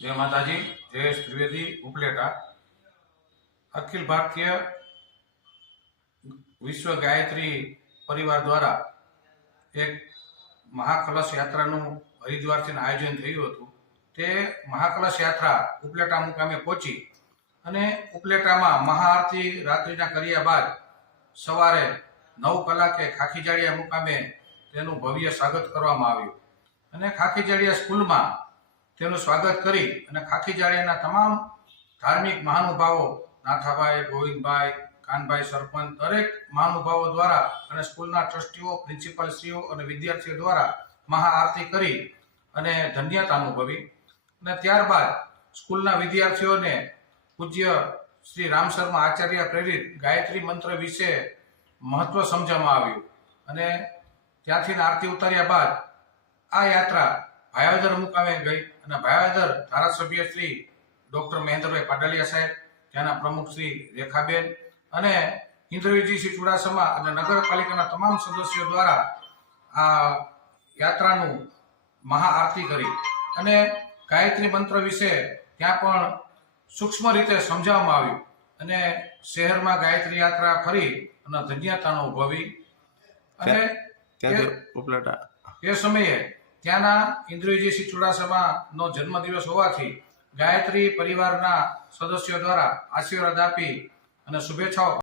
जय माताजी। जयेश त्रिवेदी उपलेटा। अखिल भारतीय विश्व गायत्री परिवार द्वारा एक महाकलश यात्रा हरिद्वार से आयोजन थयुं हतुं। ते महाकलश यात्रा उपलेटा मुकामे पहोंची अने उपलेटामां महाआरती रात्रिना कर्या बाद सवारे 9 कलाके खाखीजाड़िया मुकामे तेनुं भव्य स्वागत करवामां आव्युं अने खाखीजाड़िया स्कूलमां तेनुं स्वागत करी अने खाखीजाड़ियाना तमाम धार्मिक महानुभावों नाथाभाई, गोविंदभाई, कानभाई सरपंच दरेक महानुभावों द्वारा अने स्कूलना ट्रस्टीओ, प्रिंसिपलश्रीओ अने विद्यार्थीओ द्वारा महाआरती करी अने धन्यता अनुभवी अने त्यारबाद स्कूलना विद्यार्थीओने पूज्य श्री राम शर्मा आचार्य प्रेरित गायत्री मंत्र विषे महत्व समझाववामां आव्युं अने त्यांथी आरती उतार्या बाद आ यात्रा भायावदर मुकामे गई अने भायावदर धारासभ्य श्री डॉक्टर महेन्द्रभाई पाडलिया साहेब, त्याना प्रमुख श्री रेखाबेन अने इंद्रविजयसिंह चुडासमा अने नगरपालिकाना तमाम सदस्यों द्वारा आ यात्रानुं महाआरती करी अने गायत्री मंत्र विषे त्यां पण सूक्ष्म रीते समजाववामां आव्युं अने शहेरमां गायत्री यात्रा फरी अने धन्यता अनुभवी अने उपलेटा ए समये त्याना इंद्रविजयसिंह चुडासमानो जन्मदिवस होवाथी गायत्री परिवारना सदस्यों द्वारा आशीर्वाद आपी अने शुभेच्छाओ